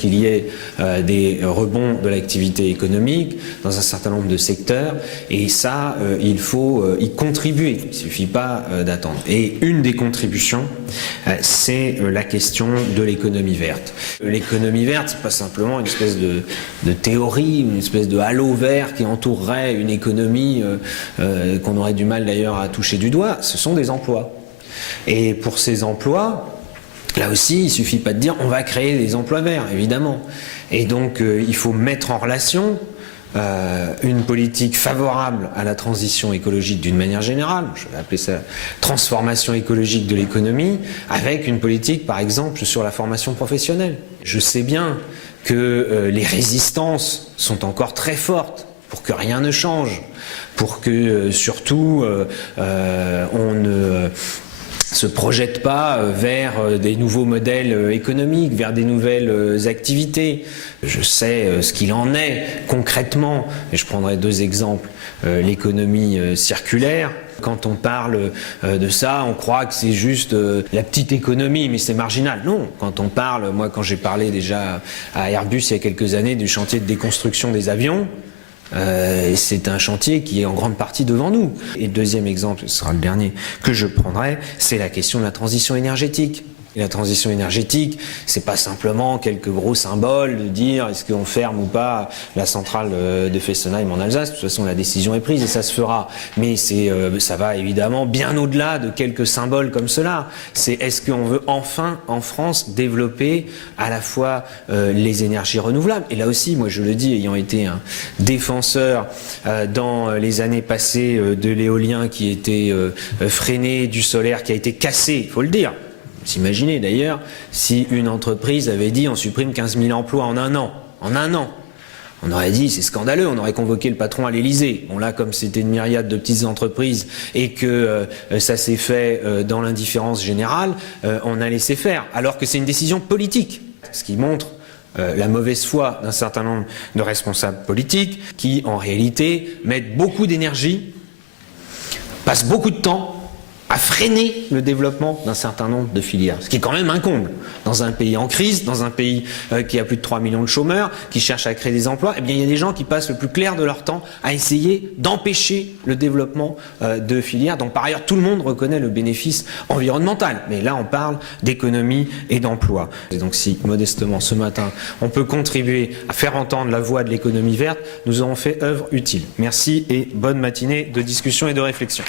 qu'il y ait des rebonds de l'activité économique dans un certain nombre de secteurs, et ça, il faut y contribuer, il ne suffit pas d'attendre. Et une des contributions, c'est la question de l'économie verte. L'économie verte, c'est pas simplement une espèce de théorie, une espèce de halo vert qui entourerait une économie qu'on aurait du mal d'ailleurs à toucher du doigt. Ce sont des emplois. Et pour ces emplois, là aussi, il ne suffit pas de dire on va créer des emplois verts, évidemment. Et donc, il faut mettre en relation une politique favorable à la transition écologique d'une manière générale, je vais appeler ça transformation écologique de l'économie, avec une politique, par exemple, sur la formation professionnelle. Je sais bien que les résistances sont encore très fortes pour que rien ne change, pour que surtout on ne se projette pas vers des nouveaux modèles économiques, vers des nouvelles activités. Je sais ce qu'il en est concrètement, et je prendrai deux exemples. L'économie circulaire. Quand on parle de ça, on croit que c'est juste la petite économie, mais c'est marginal. Non, quand on parle, moi quand j'ai parlé déjà à Airbus il y a quelques années du chantier de déconstruction des avions, c'est un chantier qui est en grande partie devant nous. Et le deuxième exemple, ce sera le dernier que je prendrai, c'est la question de la transition énergétique. Et la transition énergétique, c'est pas simplement quelques gros symboles de dire est-ce qu'on ferme ou pas la centrale de Fessenheim en Alsace. De toute façon, la décision est prise et ça se fera. Mais ça va évidemment bien au-delà de quelques symboles comme cela. C'est est-ce qu'on veut enfin, en France, développer à la fois les énergies renouvelables. Et là aussi, moi je le dis, ayant été un défenseur dans les années passées de l'éolien qui était freiné, du solaire qui a été cassé, il faut le dire. S'imaginer d'ailleurs si une entreprise avait dit on supprime 15 000 emplois en un an. En un an. On aurait dit c'est scandaleux, on aurait convoqué le patron à l'Élysée. Bon là, comme c'était une myriade de petites entreprises et que ça s'est fait dans l'indifférence générale, on a laissé faire. Alors que c'est une décision politique. Ce qui montre la mauvaise foi d'un certain nombre de responsables politiques qui en réalité mettent beaucoup d'énergie, passent beaucoup de temps à freiner le développement d'un certain nombre de filières. Ce qui est quand même un comble. Dans un pays en crise, dans un pays qui a plus de 3 millions de chômeurs, qui cherche à créer des emplois, eh bien il y a des gens qui passent le plus clair de leur temps à essayer d'empêcher le développement de filières dont par ailleurs tout le monde reconnaît le bénéfice environnemental. Mais là on parle d'économie et d'emploi. Et donc si modestement ce matin on peut contribuer à faire entendre la voix de l'économie verte, nous aurons fait œuvre utile. Merci et bonne matinée de discussion et de réflexion.